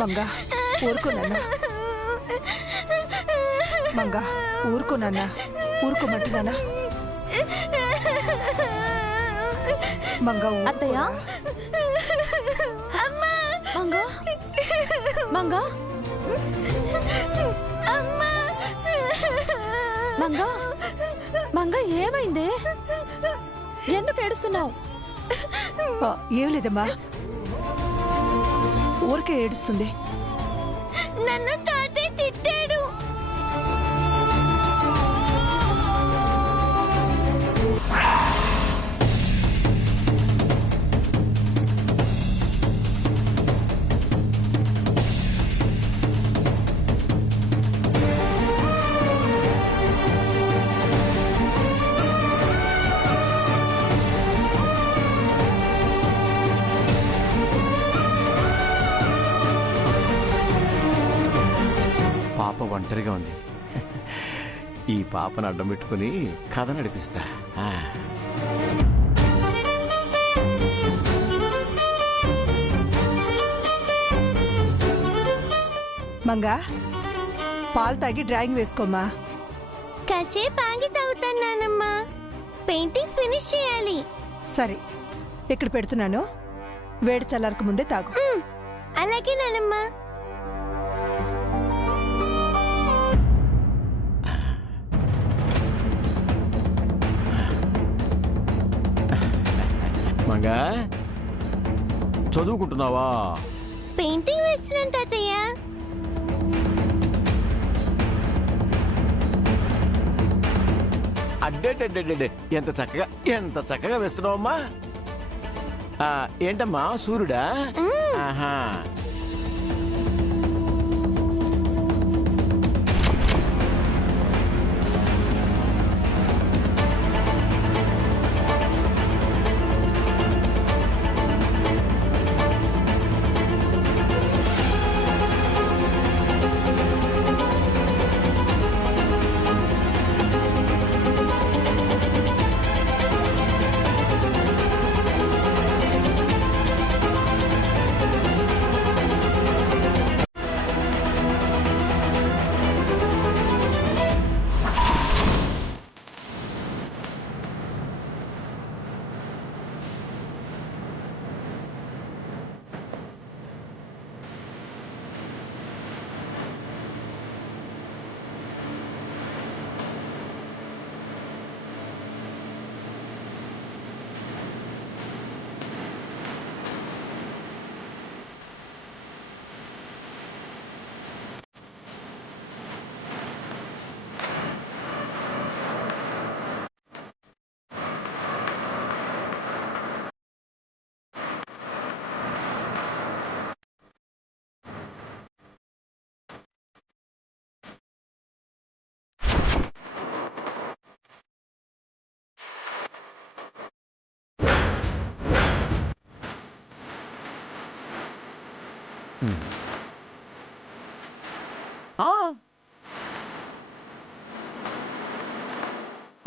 మంగా ఊరుకోనన్నా, మంగా ఊరుకోనన్నా, ఊరుకోమంటున్నానా? మంగా అత్తయ్య, మంగా మంగా మంగా మంగా ఏమైంది? ఎందుకు ఏడుస్తున్నావు? ఏం లేదమ్మా, ఊరికే ఏడుస్తుంది. నన్ను తాతయ్య తిట్టాడు. పాప ఒంటరిగా ఉంది. ఈ పాపను అడ్డం పెట్టుకుని కథ నడిపిస్తా. మంగా పాలు తాగి డ్రాయింగ్ వేసుకోమ్మా. కాసేపు ఆగి తాగుతానమ్మా, పెయింటింగ్ ఫినిష్ చేయాలి. సరే, ఇక్కడ పెడుతున్నాను, వేడి చల్లారక ముందే తాగు. అలాగే నానమ్మా. మంగా చదువుకుంటున్నావా? పెయింటింగ్ వేస్తున్నాను తాతయ్య. అడ్డే ఎంత చక్కగా వేస్తున్నావమ్మా. ఏంటమ్మా సూర్యుడా? ఆహా,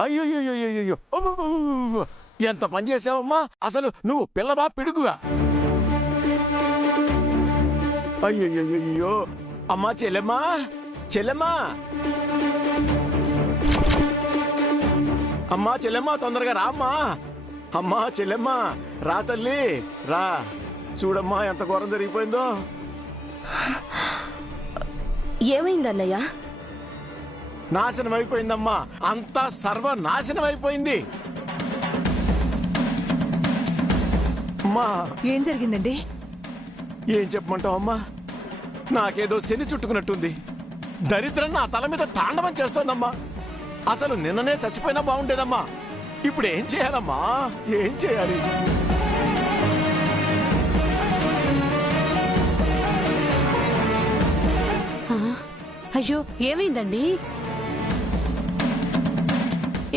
అయ్యో ఎంత పని చేసావమ్మా. అసలు నువ్వు పిల్లవా పిడుగువా? అయ్యో అమ్మా, చెల్లెమ్మా చెల్లెమ్మా, అమ్మా చెల్లెమ్మా, తొందరగా రామ్మా. అమ్మా చెల్లెమ్మా, రా తల్లి రా. చూడమ్మా ఎంత ఘోరం జరిగిపోయిందో. ఏమైందన్నయ్య? నాశనం అయిపోయిందమ్మా, అంతా సర్వనాశనం అయిపోయింది. అమ్మా ఏం జరిగిందండి? ఏం చెప్పమంటావమ్మా, నాకేదో శని చుట్టుకున్నట్టుంది. దరిద్రం నా తల మీద తాండవం చేస్తోందమ్మా. అసలు నిన్ననే చచ్చిపోయినా బాగుండేదమ్మా. ఇప్పుడు ఏం చేయాలమ్మా, ఏం చేయాలి? అయ్యో ఏమైందండి?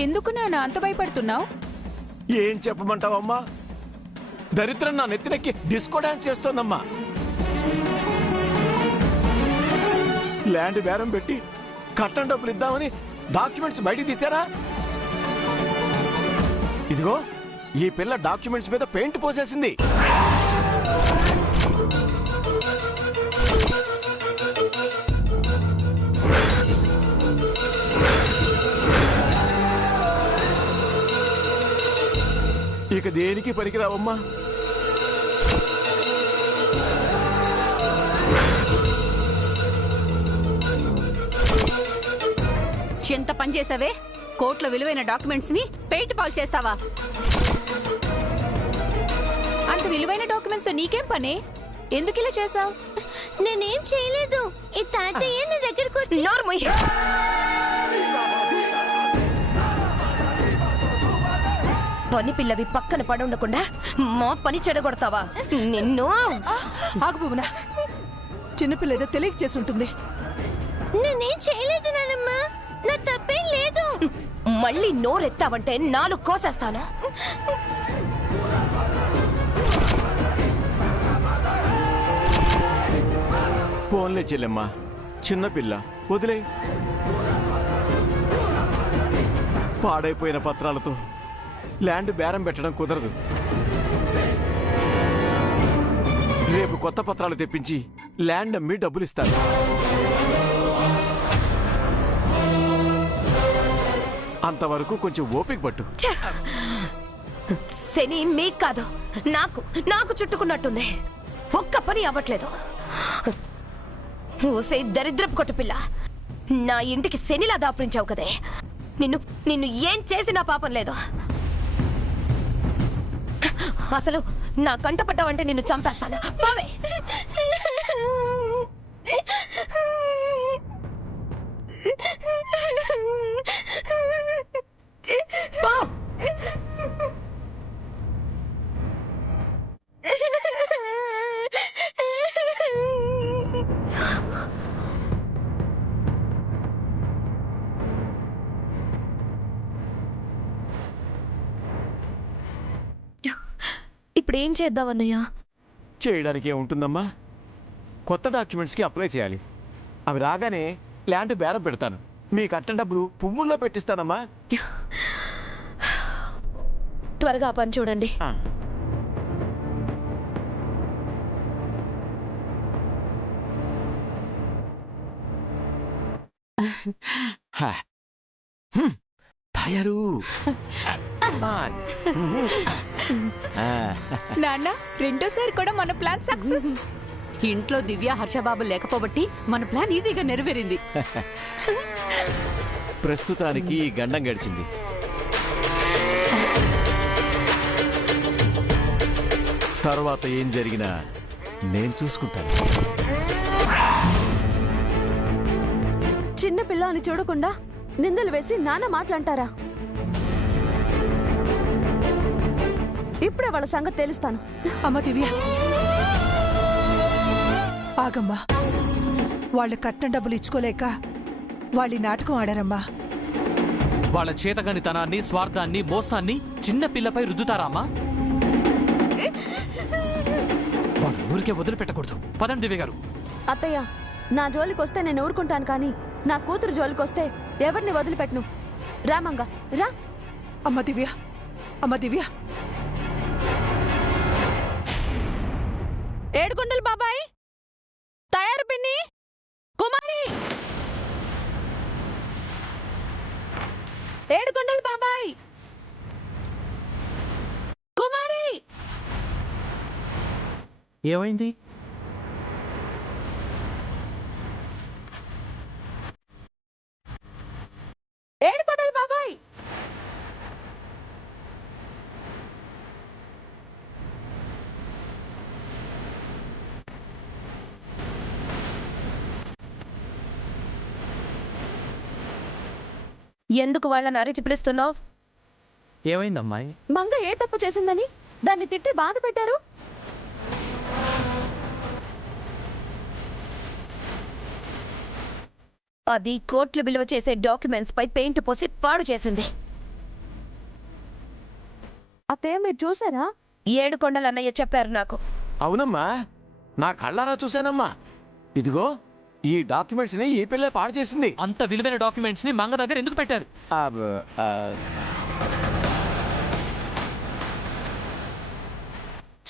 ఎందుకు నాన్న అంత భయపడుతున్నావు? ఏం చెప్పమంటావమ్మా, దరిద్రం నా నెత్తినెక్కి డిస్కో డాన్స్ చేస్తోందమ్మా. ల్యాండ్ బేరం పెట్టి కట్టం డబ్బులు ఇద్దామని డాక్యుమెంట్స్ బయటికి తీశారా? ఇదిగో ఈ పిల్ల డాక్యుమెంట్స్ మీద పెయింట్ పోసేసింది. దేనికి పనికిరావమ్మా. ఎంత పని చేసావే? కోట్ల విలువైన డాక్యుమెంట్స్ ని పెయింట్ పాల్ చేస్తావా? అంత విలువైన డాక్యుమెంట్స్ నీకేం పని? ఎందుకు ఇలా చేసావు? నేనేం చేయలేదు. ఈ తాతయ్య నా దగ్గరకు వచ్చి పని పిల్లవి పక్కన పడి ఉండకుండా మా పని చెడగొడతావా? నిన్ను ఆగు భువన, చిన్నపిల్ల ఏదో తెలియక చేసి ఉంటుంది. నేనేం చేయలేదు నానమ్మ. నా తప్పేం లేదు. మళ్ళీ నోరెత్తావంటే నాలుగు కోసేస్తాను. పోన్లే చెల్లెమ్మా, చిన్నపిల్ల వదిలే. పాడైపోయిన పత్రాలతో ల్యాండ్ బేరం పెట్టడం కుదరదు. రేపు కొత్త పత్రాలు తెప్పించి ల్యాండ్ అమ్మి డబ్బులు ఇస్తాను. అంతవరకు కొంచెం ఓపిక పట్టు. శని మీకు కాదు, నాకు నాకు చుట్టుకున్నట్టుంది. ఒక్క పని అవ్వట్లేదు. ఊసే దరిద్రపు కొట్టు పిల్ల, నా ఇంటికి శనిలా దాపురించావు కదే. నిన్ను నిన్ను ఏం చేసినా పాపం లేదు. అసలు నా కంట పడ్డావంటే నిన్ను చంపేస్తాను. పోవే. పో. ఇప్పుడు ఏం చేద్దామన్నయ్య? చేయడానికి ఏముంటుందమ్మా, కొత్త డాక్యుమెంట్స్కి అప్లై చేయాలి. అవి రాగానే ల్యాండ్ బేరం పెడతాను. మీ కట్టిన డబ్బులు పువ్వుల్లో పెట్టిస్తానమ్మా. త్వరగా పని చూడండి. తయారు. నాన్న, రెండోసారి కూడా మన ప్లాన్ సక్సెస్. ఇంట్లో దివ్య హర్షబాబు లేకపోబట్టి మన ప్లాన్ ఈజీగా నెరవేరింది. ప్రస్తుతానికి ఈ గండం గడిచింది. తర్వాత ఏం జరిగినా నేను చూసుకుంటాను. చిన్న పిల్ల అని చూడకుండా నిందలు వేసి నాన్న మాట్లాంటారా? ఇప్పుడే వాళ్ళ సంగతి తెలుస్తాను. అమ్మ దివ్య, ఆగమ్మా. వాళ్ళు కట్టిన డబ్బులు ఇచ్చుకోలేక వాళ్ళ నాటకం ఆడారమ్మా. వాళ్ళ చేతగానితనాన్ని, స్వార్థాన్ని, మోసాన్ని చిన్న పిల్లపై రుద్దుతారామా? వాళ్ళ ఊరికే వదిలిపెట్టకూడదు. పదండి దివ్య గారు. అత్తయ్య, నా జోలికొస్తే నేను ఊరుకుంటాను, కానీ నా కూతురు జోలికొస్తే ఎవరిని వదిలిపెట్టను. రామంగా రా. అమ్మ దివ్య, అమ్మ దివ్య. ఏడుకొండలు బాబాయ్, తయారు పిన్ని, కుమారి. ఏడుకొండలు బాబాయ్, కుమారి. ఏమైంది? ఏడుకొండలు బాబాయ్. ఎందుకు వాళ్ళని అరిచి పిలుస్తున్నావు? ఏమైందమ్మాయి? మంగ ఏ తప్పు చేసిందని దాన్ని తిట్టి బాధ పెట్టారు? అది కోట్లు విలువ చేసే డాక్యుమెంట్స్ పై పెయింట్ పోసి పాడు చేసింది. అతే మీరు చూసారా? ఏడుకొండలు అన్నయ్య చెప్పారు నాకు. అవునమ్మా, నా కళ్ళారా చూశానమ్మా. ఇదిగో ఈ డాక్యుమెంట్స్ ని ఈ పిల్లే పాడు చేసింది. అంత విలువైన డాక్యుమెంట్స్ ని మంగ దగ్గర ఎందుకు పెట్టారు?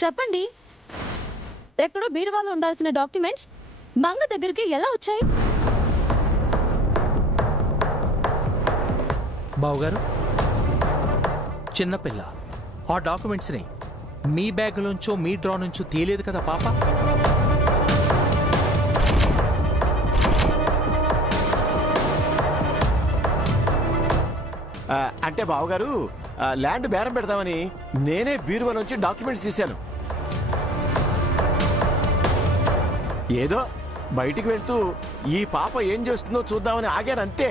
చెప్పండి, ఎక్కడో బీరువాలో ఉండాల్సిన డాక్యుమెంట్స్ మంగ దగ్గరికి ఎలా వచ్చాయి? బావుగారు, చిన్నపిల్ల ఆ డాక్యుమెంట్స్ని మీ బ్యాగ్లోంచో మీ డ్రా నుంచో తీయలేదు కదా పాప? అంటే బావగారు ల్యాండ్ బేరం పెడదామని నేనే బీరువా నుంచి డాక్యుమెంట్స్ తీశాను. ఏదో బయటికి వెళ్తూ ఈ పాప ఏం చేస్తుందో చూద్దామని ఆగాను అంతే.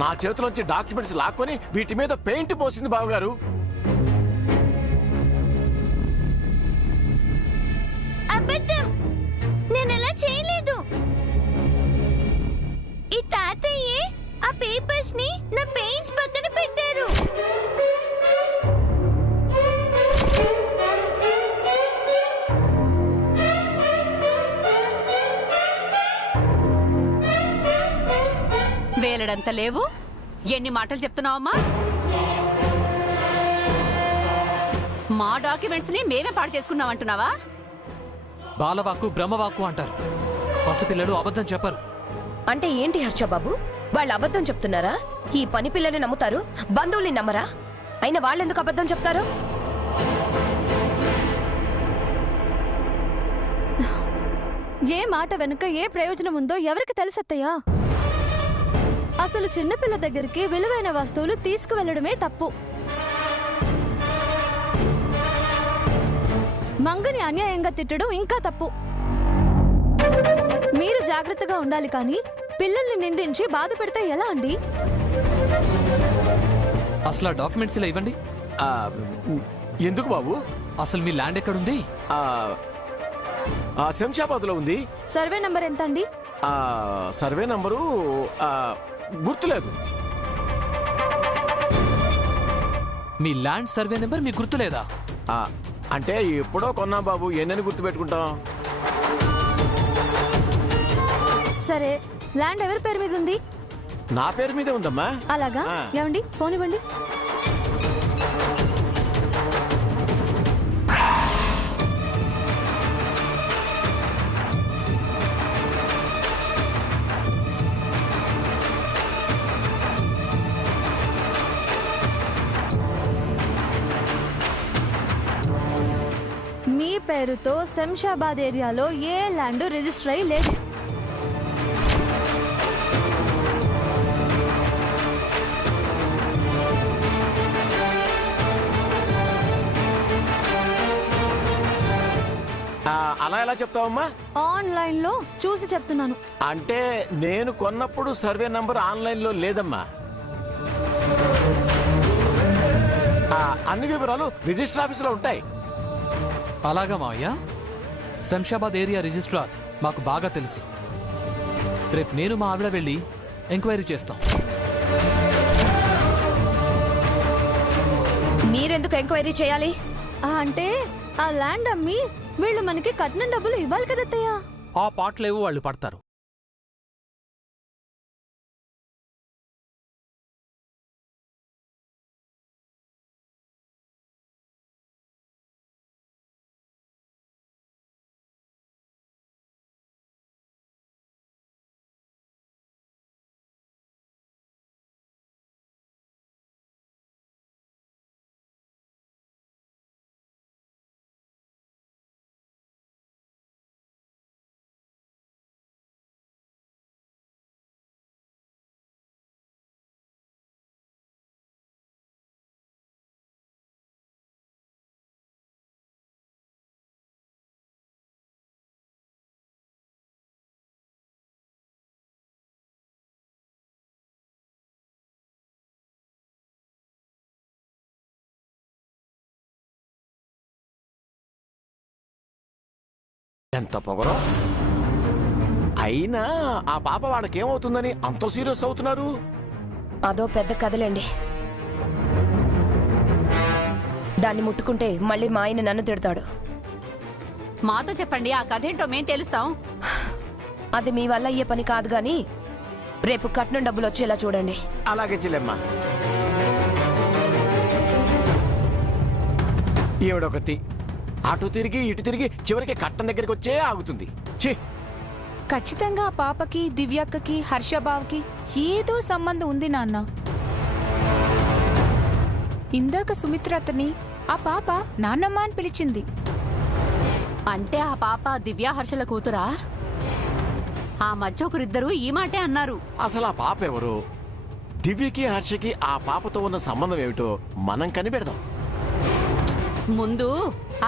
నా చేతిలోంచి డాక్యుమెంట్స్ లాక్కొని వీటి మీద పెయింట్ పోసింది బావగారు. అబద్ధం, నేనలా చేయలేదు. ఈ తాతయ్యే ఆ పేపర్స్ ని నా పెయింట్స్ పక్కన పెట్టారు. వేలడంత లేవు. ఎన్ని మాటలు చెప్తున్నావమ్మా? మా డాక్యుమెంట్స్ ని మేమే పాడు చేసుకున్నామంటున్నావా? బాలవాక్కు బ్రహ్మవాక్కు అంటారు. పసిపిల్లలు అబద్ధం చెప్పరు. అంటే ఏంటి హర్షబాబు, వాళ్ళు అబద్ధం చెప్తున్నారా? ఈ పని పిల్లని నమ్ముతారు, బంధువుల్ని నమ్మరా? అయినా వాళ్ళెందుకు అబద్ధం చెప్తారు? ఏ మాట వెనుక ఏ ప్రయోజనం ఉందో ఎవరికి తెలుసత్తయ్యా? అసలు చిన్నపిల్ల దగ్గరికి విలువైన వస్తువులు తీసుకువెళ్లడమే తప్పు. మంగని అన్యాయంగా తిట్టడం ఇంకా తప్పు. మీరు జాగ్రత్తగా ఉండాలి కానీ పిల్లల్ని నిందించి బాధ పెడితే ఎలా అండి? అసలు ఆ డాక్యుమెంట్స్ ఇలా ఇవ్వండి. ఎందుకు బాబు? అసలు మీ ల్యాండ్ ఎక్కడుంది? శంషాబాద్లో ఉంది. సర్వే నంబర్ ఎంత అండి? సర్వే నంబరు గుర్తులేదు. మీ ల్యాండ్ సర్వే నెంబర్ మీకు గుర్తులేదా? అంటే ఎప్పుడో కొన్నా బాబు, ఎన్నని గుర్తు పెట్టుకుంటాం. సరే, ల్యాండ్ ఎవరి పేరు మీద ఉంది? నా పేరు మీదే ఉందమ్మా. అలాగా? ఏమండి, ఫోన్ ఇవ్వండి. మీ పేరుతో శంషాబాద్ ఏరియాలో ఏ ల్యాండ్ రిజిస్టర్ అయి లేదు. అలా ఎలా చెప్తావమ్మా? ఆన్లైన్ లో చూసి చెప్తున్నాను. అంటే నేను కొన్నప్పుడు సర్వే నంబర్ ఆన్లైన్ లో లేదమ్మా. అన్ని వివరాలు రిజిస్టర్ ఆఫీసులో ఉంటాయి. అలాగా మావయ్య? శంషాబాద్ ఏరియా రిజిస్ట్రార్ మాకు బాగా తెలుసు. రేపు నేను మా ఆవిడ వెళ్ళి ఎంక్వైరీ చేస్తాం. మీరెందుకు ఎంక్వైరీ చేయాలి? అంటే ఆ ల్యాండ్ అమ్మి వీళ్ళు మనకి కట్నం డబ్బులు ఇవ్వాలి కదత్తయ్య. ఆ పాటలేవో వాళ్ళు పడతారు. ఎంత పొగరో! అయినా ఆ పాప వాళ్ళకేమవుతుందని అంత సీరియస్ అవుతున్నారు? అదో పెద్ద కథలేండి. దాన్ని ముట్టుకుంటే మళ్ళీ మా ఆయన నన్ను తిడతాడు. మాతో చెప్పండి, ఆ కథ ఏంటో మేం తెలుస్తాం. అది మీ వల్ల అయ్యే పని కాదు గాని రేపు కట్నం డబ్బులు వచ్చేలా చూడండి. అలాగే చెల్లెమ్మా. ఈవిడొకతి అటు తిరిగి ఇటు తిరిగి చివరికి కట్టం దగ్గరికి వచ్చే ఆగుతుంది. ఛీ! ఖచ్చితంగా ఆ పాపకి, దివ్యక్కకి, హర్షబావ్కి ఏదో సంబంధం ఉంది నాన్న. ఇందాక సుమిత్ర అతని ఆ పాప నాన్నమ్మ అని పిలిచింది. అంటే ఆ పాప దివ్య హర్షల కూతురా? ఆ మధ్య ఒకరిద్దరూ ఈ మాటే అన్నారు. అసలు ఆ పాప ఎవరు? దివ్యకి హర్షకి ఆ పాపతో ఉన్న సంబంధం ఏమిటో మనం కనిపెడదాం. ముందు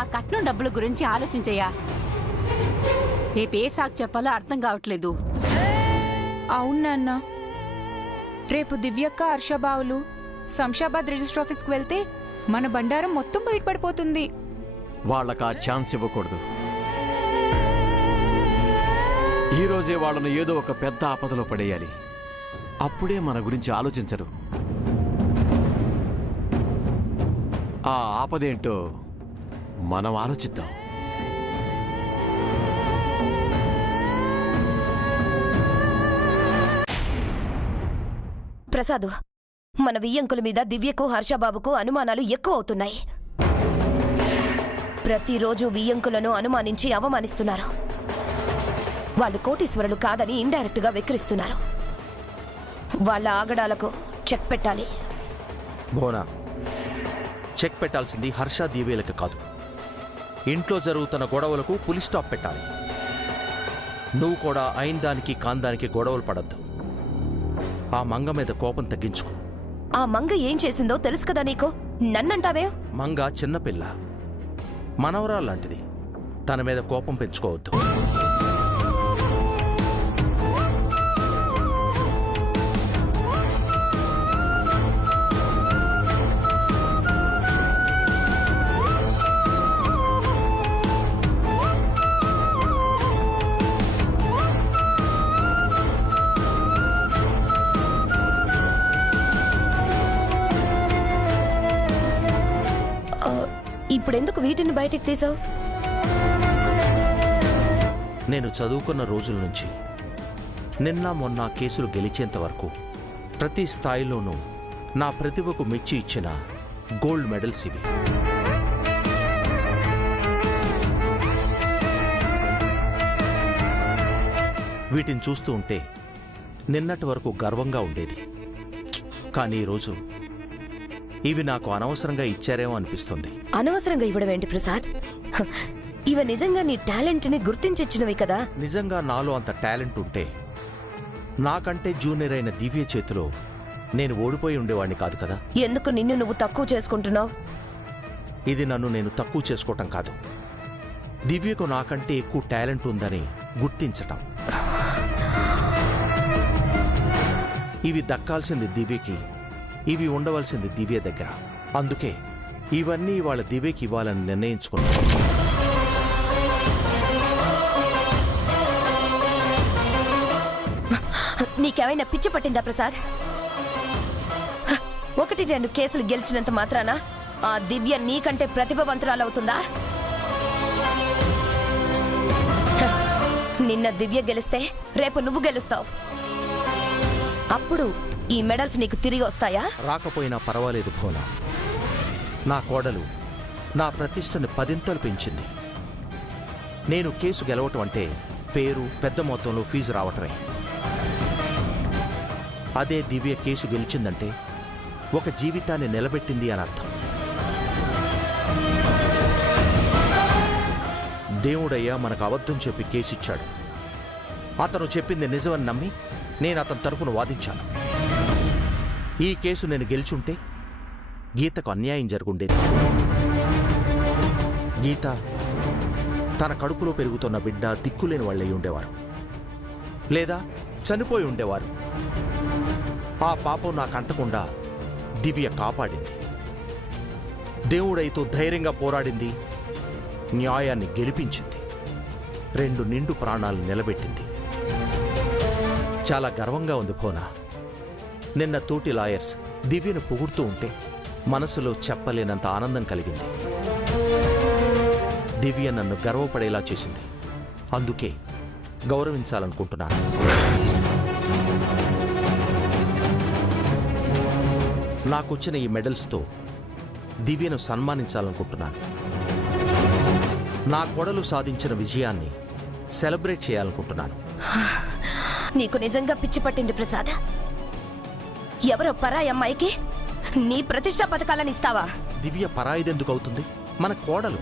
ఆ కట్నం డబ్బుల గురించి ఆలోచించయ్యా. రేపు ఏ సాకు చెప్పాలో అర్థం కావట్లేదు. అవును నాన్న, రేపు దివ్యక్క హర్షబావులు శంషాబాద్ రిజిస్టర్ ఆఫీస్కి వెళ్తే మన బండారం మొత్తం బయటపడిపోతుంది. వాళ్ళకి ఆ ఛాన్స్ ఇవ్వకూడదు. ఈ రోజే వాళ్ళను ఏదో ఒక పెద్ద ఆపదలో పడేయాలి. అప్పుడే మన గురించి ఆలోచించరు. ఆ ఆపదేంటో మనం ఆలోచిద్దాం. ప్రసాద్, మన వియ్యంకుల మీద దివ్యకు హర్షబాబుకు అనుమానాలు ఎక్కువ అవుతున్నాయి. ప్రతిరోజు వియ్యంకులను అనుమానించి అవమానిస్తున్నారు. వాళ్ళు కోటీశ్వరులు కాదని ఇండైరెక్ట్ గా వెక్కిరిస్తున్నారు. వాళ్ళ ఆగడాలకు చెక్ పెట్టాలి. భోనా, చెక్ పెట్టాల్సింది హర్ష దివ్యలకు కాదు, ఇంట్లో జరుగుతున్న గొడవలకు పులి స్టాప్ పెట్టాలి. నువ్వు కూడా అయిన దానికి కాందానికి గొడవలు పడద్దు. ఆ మంగ మీద కోపం తగ్గించుకో. ఆ మంగ ఏం చేసిందో తెలుసు కదా నీకు, నన్నంటావే? మంగ చిన్నపిల్ల, మనవరాల్లాంటిది. తన మీద కోపం పెంచుకోవద్దు. ఇప్పుడెందుకు వీటిని బయటికి తీసావు? నేను చదువుకున్న రోజుల నుంచి నిన్న మొన్న కేసులు గెలిచేంత వరకు ప్రతి స్థాయిలోనూ నా ప్రతిభకు మెచ్చి ఇచ్చిన గోల్డ్ మెడల్స్ ఇవి. వీటిని చూస్తూ ఉంటే నిన్నటి వరకు గర్వంగా ఉండేది. కానీ ఈరోజు ఇవి నాకు అనవసరంగా ఇచ్చారేమో అనిపిస్తుంది. అనవసరంగా ఇవ్వడం ఏంటి ప్రసాద్? ఇవి నిజంగా నీ టాలెంట్ ని గుర్తించిచ్చినవి కదా. నిజంగా నాలో అంత టాలెంట్ ఉంటే నాకంటే జూనియర్ అయిన దివ్య చేతిలో నేను ఓడిపోయి ఉండేవాడిని కాదు కదా. ఎందుకు నిన్ను నువ్వు తక్కువ చేసుకుంటున్నావు? ఇది నన్ను నేను తక్కువ చేసుకోవటం కాదు, దివ్యకు నాకంటే ఎక్కువ టాలెంట్ ఉందని గుర్తించటం. ఇవి దక్కాల్సింది దివ్యకి, ఇవి ఉండవలసింది దివ్య దగ్గర. అందుకే ఇవన్నీ వాళ్ళ దివ్యకి ఇవ్వాలని నిర్ణయించుకున్నాను. నీకేమైనా పిచ్చి పట్టిందా ప్రసాద్? 1-2 కేసులు గెలిచినంత మాత్రాన ఆ దివ్య నీకంటే ప్రతిభావంతురాలవుతుందా? నిన్న దివ్య గెలిస్తే రేపు నువ్వు గెలుస్తావు. అప్పుడు ఈ మెడల్స్ నీకు తిరిగి వస్తాయా? రాకపోయినా పర్వాలేదు భోనా. నా కోడలు నా ప్రతిష్టని 10 పెంచింది. నేను కేసు గెలవటం అంటే పేరు, పెద్ద మొత్తంలో ఫీజు రావటమే. అదే దివ్య కేసు గెలిచిందంటే ఒక జీవితాన్ని నిలబెట్టింది అని అర్థం. దేవుడయ్యా మనకు అబద్ధం చెప్పి కేసిచ్చాడు. అతను చెప్పింది నిజమని నమ్మి నేను అతని తరఫున వాదించాను. ఈ కేసు నేను గెలిచుంటే గీతకు అన్యాయం జరుగుండేది. గీత తన కడుపులో పెరుగుతున్న బిడ్డ దిక్కులేని వాళ్ళై ఉండేవారు, లేదా చనిపోయి ఉండేవారు. ఆ పాపం నాకంటకుండా దివ్య కాపాడింది. దేవుడైతో ధైర్యంగా పోరాడింది, న్యాయాన్ని గెలిపించింది, 2 నిండు ప్రాణాలు నిలబెట్టింది. చాలా గర్వంగా ఉంది భోనా. నిన్న తోటి లాయర్స్ దివ్యను పొగుడుతూ ఉంటే మనసులో చెప్పలేనంత ఆనందం కలిగింది. దివ్య నన్ను గర్వపడేలా చేసింది. అందుకే గౌరవించాలనుకుంటున్నాను. నాకొచ్చిన ఈ మెడల్స్తో దివ్యను సన్మానించాలనుకుంటున్నాను. నా కోడలు సాధించిన విజయాన్ని సెలబ్రేట్ చేయాలనుకుంటున్నాను. నీకు నిజంగా పిచ్చి పట్టింది ప్రసాద్. ఎవరో పరాయి అమ్మాయికి నీ ప్రతిష్టా పథకాలను ఇస్తావా? దివ్య పరాయిదెందుకు అవుతుంది? మన కోడలు.